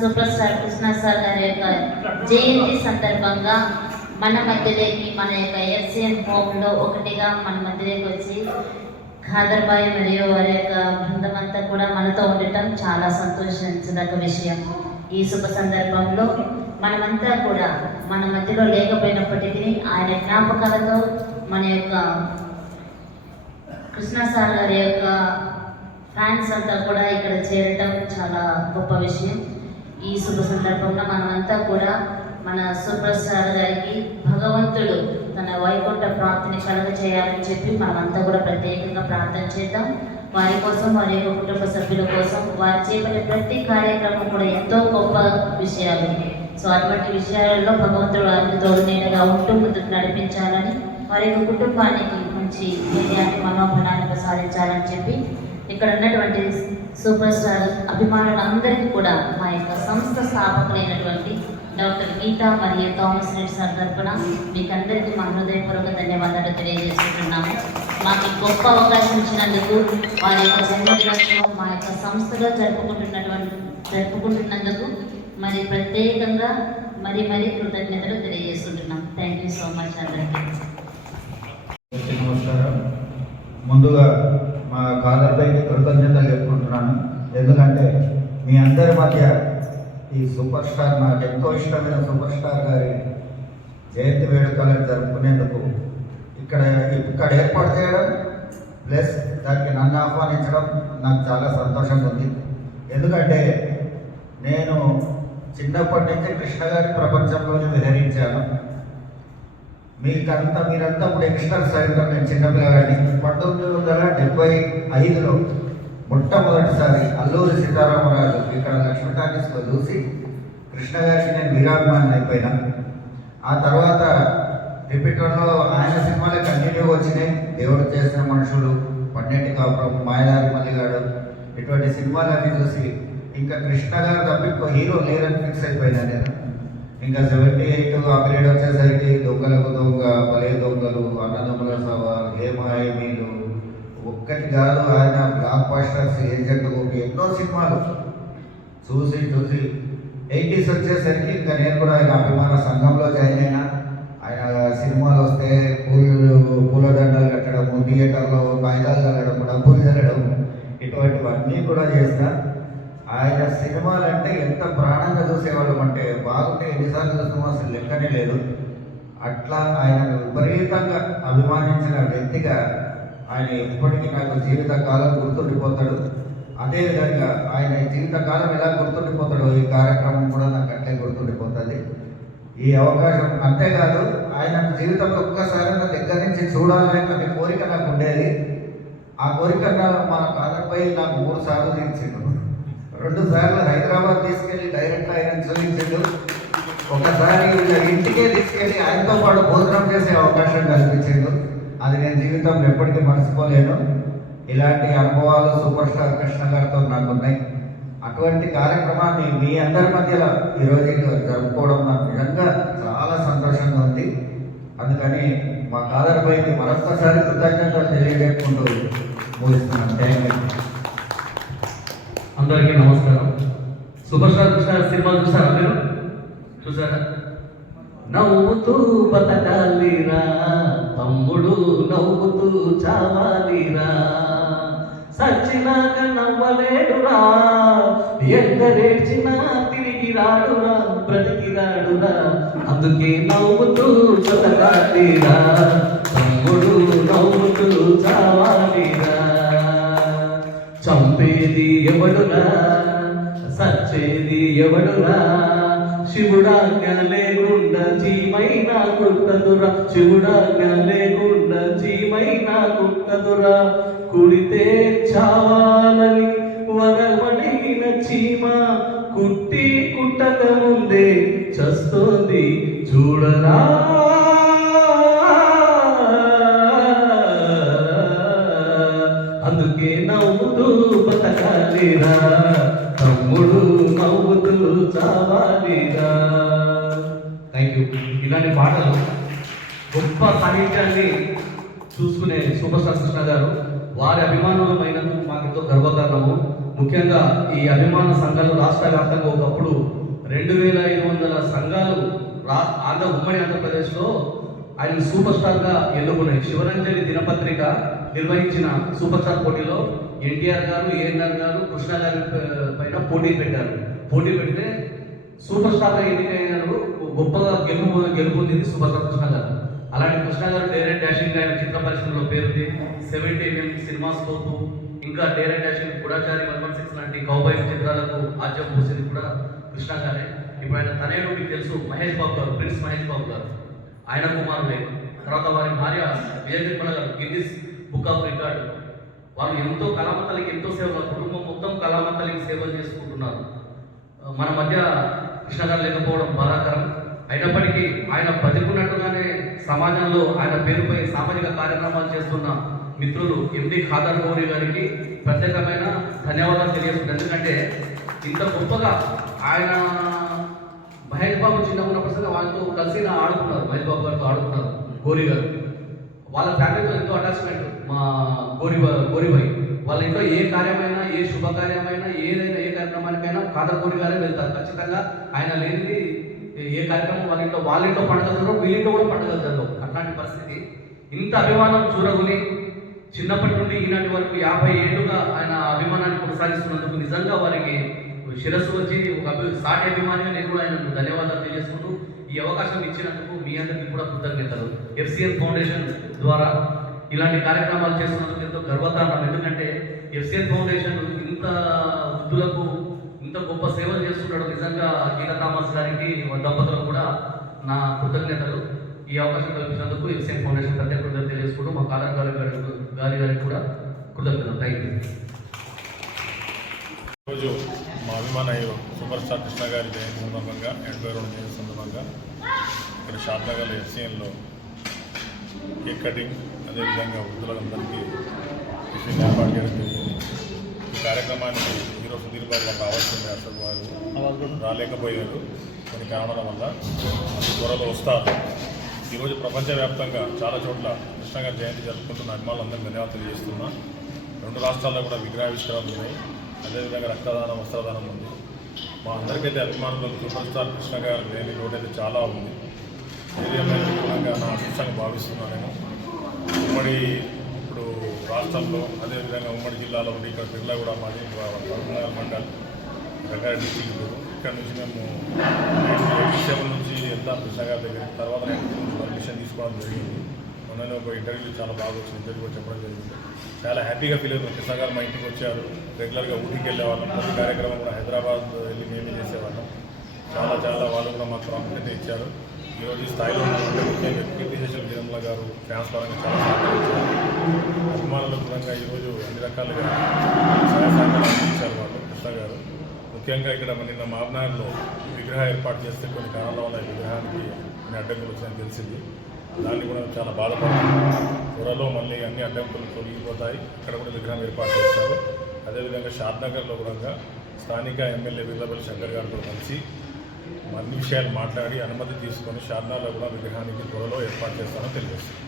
Super star Krishna sir గారి యొక్క జయంతి సందర్భంగా మన మధ్యలోకి మన యొక్క ఎఫ్సిఎన్ హోమ్లో ఒకటిగా మన మధ్యలోకి వచ్చి ఖాదర్బాయ్ మరియు వారి యొక్క బృందం అంతా కూడా మనతో ఉండటం చాలా సంతోషించదగ్గ విషయం. ఈ శుభ సందర్భంలో మనమంతా కూడా మన మధ్యలో లేకపోయినప్పటికీ ఆయన జ్ఞాపకాలతో మన యొక్క కృష్ణ సార్ గారి యొక్క ఫ్యాన్స్ అంతా కూడా ఇక్కడ చేరటం చాలా గొప్ప విషయం. ఈ శుభ సందర్భంలో మనమంతా కూడా మన సూపర్ స్టార్ గారికి భగవంతుడు తన వైకుంఠ ప్రాప్తిని కలుగ చేయాలని చెప్పి మనమంతా కూడా ప్రత్యేకంగా ప్రార్థన చేద్దాం. వారి కోసం వారి యొక్క కుటుంబ సభ్యుల కోసం వారు చేపట్టే ప్రతి కార్యక్రమం కూడా ఎంతో గొప్ప విషయాలు. సో అటువంటి విషయాలలో భగవంతుడు వారికి తోడునీడగా ఉంటూ ముందుకు నడిపించాలని వారి యొక్క కుటుంబానికి మంచి ధైర్యాన్ని మనోబలాన్ని ప్రసాదించాలని చెప్పి ఇక్కడ ఉన్నటువంటి సూపర్ స్టార్ అభిమానులందరికీ కూడా మా యొక్క సంస్థ స్థాపకులైనటువంటి డాక్టర్ గీతా మరియు థామస్ రెడ్డి సార్ తరఫున మీకు అందరికీ మా హృదయపూర్వక ధన్యవాదాలు తెలియజేసుకుంటున్నాము. మాకు గొప్ప అవకాశం ఇచ్చినందుకు వారి యొక్క జన్మదినోత్సవం మా యొక్క సంస్థలో జరుపుకుంటున్నటువంటి జరుపుకుంటున్నందుకు మరి ప్రత్యేకంగా మరి మరి కృతజ్ఞతలు తెలియజేసుకుంటున్నాం. థ్యాంక్ యూ సో మచ్ అందరికీ నమస్కారం. ముందుగా మా కాదర్పైకి కృతజ్ఞతలు చెప్పుకుంటున్నాను ఎందుకంటే మీ మధ్య ఈ సూపర్ స్టార్ నాకు ఎంతో ఇష్టమైన సూపర్ స్టార్ గారి జయంతి వేడుకలను జరుపుకునేందుకు ఇక్కడ ఇక్కడ ఏర్పాటు చేయడం ప్లస్ దానికి నన్ను ఆహ్వానించడం నాకు చాలా సంతోషంగా ఉంది. ఎందుకంటే నేను చిన్నప్పటి నుంచి కృష్ణ గారి ప్రపంచంలోనే విహరించాను. మీకంతా మీరంతా ఇప్పుడు యంగ్స్టర్స్ అయ్యారు నేను చిన్నపిల్లగాని పంతొమ్మిది వందల డెబ్బై ఐదులో మొట్టమొదటిసారి అల్లూరి సీతారామరాజు ఇక్కడ లక్ష్మీ టాకీస్లో చూసి కృష్ణ గారికి నేను వీరాభిమాని అయిపోయినా. ఆ తర్వాత రిపీటర్లో ఆయన సినిమాలే కంటిన్యూ వచ్చినాయి. దేవుడు చేసిన మనుషులు పన్నెండు కాపురం మాయదారి మల్లిగాడు ఇటువంటి సినిమాలన్నీ చూసి ఇంకా కృష్ణ గారు తప్ప హీరో లేరని ఫిక్స్ అయిపోయినా నేను. ఇంకా సెవెంటీ ఎయిట్ ఆ పీరియడ్ వచ్చేసరికి దొంగలకు దొంగ బలే దొంగలు అన్నదమ్ముల సవాల్ హేమాయమీలు ఒక్కటి కాదు ఆయన బ్లాక్ బాస్టర్స్ ఏజెంట్ గోపి ఎన్నో సినిమాలు చూసి చూసి. ఎయిటీస్ వచ్చేసరికి ఇంకా నేను కూడా ఆయన అభిమాన సంఘంలో జాయిన్ అయినా. ఆయన సినిమాలు వస్తే పూలు పూలదండలు కట్టడం థియేటర్లో కాగితాలు కలగడం డబ్బులు చల్లడం ఇటువంటివన్నీ కూడా చేసిన ఆయన సినిమాలు అంటే ఎంత ప్రాణంగా చూసేవాళ్ళం అంటే బాగుంటే ఎన్నిసార్లు చూస్తామో అసలు లెక్కనే లేదు. అట్లా ఆయన విపరీతంగా అభిమానించిన వ్యక్తిగా ఆయన ఇప్పటికీ నాకు జీవితకాలం గుర్తుండిపోతాడు. అదేవిధంగా ఆయన జీవితకాలం ఎలా గుర్తుండిపోతాడో ఈ కార్యక్రమం కూడా నాకు అట్లే గుర్తుండిపోతుంది. ఈ అవకాశం అంతేకాదు ఆయన జీవితంలో ఒక్కసారి నా దగ్గర నుంచి చూడాలనే కొన్ని కోరిక నాకు ఉండేది. ఆ కోరిక మన కాదర్పై నాకు మూడు సార్లు తీర్చిండు. రెండు సార్లు హైదరాబాద్ తీసుకెళ్ళి డైరెక్ట్ ఆయన చూపించిండు. ఒకసారి ఇంటికే తీసుకెళ్ళి ఆయనతో పాటు భోజనం చేసే అవకాశం కల్పించిండు. అది నేను జీవితంలో ఎప్పటికీ మర్చిపోలేను. ఇలాంటి అనుభవాలు సూపర్ స్టార్ కృష్ణ గారితో నాకు ఉన్నాయి. అటువంటి కార్యక్రమాన్ని మీ అందరి మధ్యలో ఈరోజు జరుపుకోవడం నాకు నిజంగా చాలా సంతోషంగా ఉంది. అందుకని మా కాదర్పైకి మరొకసారి కృతజ్ఞతలు తెలియజేసుకుంటూ ముగిస్తున్నాను. Thank you. అందరికీ నమస్కారం. సూపర్ స్టార్ కృష్ణ సినిమా చూసారా మీరు? చూసారా? నవ్వుతూ బతకాలిరా. తమ్ముడు నవ్వుతూ చావాలిరా. సచ్చినాక నవ్వలేడురా. ఎందరేడ్చినా తిరిగి రాడురా బ్రతికి రాడురా. అందుకే నవ్వుతూ బతకాలిరా. తమ్ముడు నవ్వుతూ చావాలిరా. చంపేది ఎవడురా? సచ్చేది ఎవడురా? శివుడాజ్ఞ లేకుండా జీవైన కుట్టదురా శివుడా శివుడాజ్ఞ లేకుండా జీవైన కుట్టదురా కుడితే చావాలని వరమడిగిన చీమ. కుట్టి కుట్టక ముందే చస్తోంది చూడరా. అందుకే నవ్వుతూ బతకాలిరా. తమ్ముడు నవ్వుతూ చావాలిరా. థ్యాంక్ యూ ఇలాంటి పాటలు గొప్ప సాహిత్యాన్ని చూసుకునే సూపర్ స్టార్ కృష్ణ గారు వారి అభిమానులమైనందుకు మాకెంతో గర్వకారణము. ముఖ్యంగా ఈ అభిమాన సంఘాలు రాష్ట్ర వ్యాప్తంగా ఒకప్పుడు రెండు వేల ఐదు వందల సంఘాలు రా ఆంధ్ర ఉమ్మడి ఆంధ్రప్రదేశ్లో ఆయన సూపర్ స్టార్గా ఎన్నుకున్నాయి. శివరంజని దినపత్రిక నిర్వహించిన సూపర్ స్టార్ పోటీలో ఎన్టీఆర్ గారు ఏఎన్ఆర్ గారు కృష్ణ గారి పెట్ట పోటీ పెట్టారు. పోటీ పెడితే సూపర్ స్టార్గా ఎన్నికైనారు గొప్పగా గెలుపు గెలుపొందింది సూపర్ స్టార్ కృష్ణ గారు. అలాంటి కృష్ణ గారు డైరెక్ట్ డాషింగ్ ఆయన చిత్ర పరిశ్రమలో పేరుంది. Seventy MM cinema scope. ఇంకా direct dashing Gudachari one one six లాంటి కౌబాయ్ చిత్రాలకు ఆద్యం పోసింది కూడా కృష్ణ గారే. ఇప్పుడు ఆయన తనేడు మీకు తెలుసు మహేష్ బాబు గారు ప్రిన్స్ మహేష్ బాబు గారు. ఆయన కుమారులే. తర్వాత వారి భార్య విజయ నిర్మల గారు గిన్నిస్ బుక్ ఆఫ్ రికార్డ్. వారు ఎంతో కళామంతలకి ఎంతో సేవ కుటుంబం మొత్తం కళామంతలకి సేవలు చేసుకుంటున్నారు. మన మధ్య కృష్ణగారు లేకపోవడం బాధాకరం. అయినప్పటికీ ఆయన బతికున్నట్టుగానే సమాజంలో ఆయన పేరుపై సామాజిక కార్యక్రమాలు చేస్తున్న మిత్రులు ఎండి ఖాదర్ గౌరి గారికి ప్రత్యేకమైన ధన్యవాదాలు తెలియజేస్తుంది ఎందుకంటే ఇంత గొప్పగా ఆయన మహేష్ బాబు చిన్న ఉన్నప్పుడు వాళ్ళతో కలిసి ఆడుకున్నారు. మహేష్ బాబు గారితో ఆడుకున్నారు గోరి గారు. వాళ్ళ ఫ్యామిలీతో ఎంతో అటాచ్మెంట్ మా గోరి గోరిబాయి వాళ్ళ ఇంట్లో ఏ కార్యమైనా ఏ శుభకార్యమైనా ఏదైనా ఏ కార్యక్రమానికైనా కాదరగోరి గారే వెళ్తారు. ఖచ్చితంగా ఆయన లేనిది ఏ కార్యక్రమం వాళ్ళ ఇంట్లో వాళ్ళ ఇంట్లో పండుగ జరగవు కూడా పండుగ జరగవు. అట్లాంటి పరిస్థితి. ఇంత అభిమానం చూరగుని చిన్నప్పటి నుండి ఈనాటి వరకు యాభై ఏళ్ళుగా ఆయన అభిమానాన్ని కొనసాగిస్తున్నందుకు నిజంగా వారికి శిరస్సు వచ్చి ఒక అభి సాటి అభిమానిగా నేను కూడా ఆయనకు ధన్యవాదాలు తెలియజేసుకుంటూ ఈ అవకాశం ఇచ్చినందుకు మీ అందరికీ కూడా కృతజ్ఞతలు. ఎఫ్సిఎన్ ఫౌండేషన్ ద్వారా ఇలాంటి కార్యక్రమాలు చేస్తున్నందుకు ఎంతో గర్వకారణం. ఎందుకంటే ఎఫ్సిఎన్ ఫౌండేషన్ ఇంత వృద్ధులకు ఇంత గొప్ప సేవలు చేస్తున్నాడు నిజంగా గీత థామస్ గారికి దంపతులకు కూడా నా కృతజ్ఞతలు. ఈ అవకాశం కల్పించినందుకు ఎఫ్సిఎన్ ఫౌండేషన్ ప్రత్యేక కృతజ్ఞత తెలియజేసుకుంటూ మా కాలం గారి గారి గారికి కూడా కృతజ్ఞతలు. థ్యాంక్ యూ ఈరోజు మా అభిమాన సూపర్ స్టార్ కృష్ణ గారి జయంతి సందర్భంగా ఎనభై రెండు జయంతి సందర్భంగా ఇక్కడ షాద్నగర్ ఎఫ్సీఎన్లో కేక్ కటింగ్ అదేవిధంగా వృద్ధులందరికీ టిఫిన్ ఏర్పాటు చేయడం జరిగింది. ఈ కార్యక్రమానికి హీరో సుధీర్ బాబు గారు రావాల్సింది అసలు వారు రాలేకపోయారు. కొన్ని కారణాల వల్ల త్వరలో వస్తారు ఈరోజు ప్రపంచవ్యాప్తంగా చాలా చోట్ల కృష్ణ జయంతి జరుపుకుంటున్న అభిమానులందరికీ ధన్యవాదాలు తెలియజేస్తున్నా. రెండు రాష్ట్రాల్లో కూడా విగ్రహావిష్కరణలు ఉన్నాయి. అదేవిధంగా రక్తదానం వస్త్రదానం ఉంది. మా అందరికైతే అభిమానులకు సూపర్ స్టార్ కృష్ణ గారు లేని రోడ్డు చాలా ఉంది. ఏదేమైనా నా అదృష్టంగా భావిస్తున్నాను నేను. ఉమ్మడి ఇప్పుడు రాష్ట్రంలో అదేవిధంగా ఉమ్మడి జిల్లాలో ఉండి ఇక్కడ బిర్లా కూడా మాది కరీంనగర్ మండల్ రంగారెడ్డి డిస్టిక్ ఇక్కడ నుంచి మేము ఎయిటీ సెవెన్ నుంచి వెళ్తాం కృష్ణ దగ్గర తర్వాత పర్మిషన్ తీసుకోవడం జరిగింది. మొన్ననే ఒక ఇంటర్వ్యూ చాలా బాగా వచ్చింది ఇంటర్వ్యూ కూడా చెప్పడం జరిగింది. చాలా హ్యాపీగా ఫీల్ అవుతుంది కృష్ణ మా ఇంటికి వచ్చారు. రెగ్యులర్గా ఊటీకి వెళ్ళేవాళ్ళం. ప్రతి కార్యక్రమం కూడా హైదరాబాద్ వెళ్ళి మేమే చేసేవాళ్ళం. చాలా చాలా వాళ్ళు కూడా మాకు ప్రాముఖ్యత ఇచ్చారు. ఈరోజు ఈ స్థాయిలో ఉన్నామంటే ముఖ్యంగా గారు ఫ్యాన్స్ పరంగా చాలా సహకరించారు. అభిమానుల పరంగా ఈరోజు అన్ని రకాలుగా సహాయ సహకారాలు అందించారు వాళ్ళు కృష్ణ గారు. ముఖ్యంగా ఇక్కడ నిన్న మాబ్నార్లో విగ్రహ ఏర్పాటు చేస్తే కొన్ని కారణాల వల్ల విగ్రహానికి కొన్ని అడ్డంకులు వచ్చాయని తెలిసింది. దాన్ని కూడా చాలా బాధపడుతుంది త్వరలో మళ్ళీ అన్ని అడ్డంకులు తొలగిపోతాయి. అక్కడ కూడా విగ్రహం ఏర్పాటు చేస్తారు. అదేవిధంగా షాద్నగర్లో కూడా స్థానిక ఎమ్మెల్యే వీరబల్లి శంకర్ గారితో కలిసి అన్ని విషయాలు మాట్లాడి అనుమతి తీసుకొని శారణాలో కూడా విగ్రహానికి త్వరలో ఏర్పాటు చేస్తానని తెలియజేస్తుంది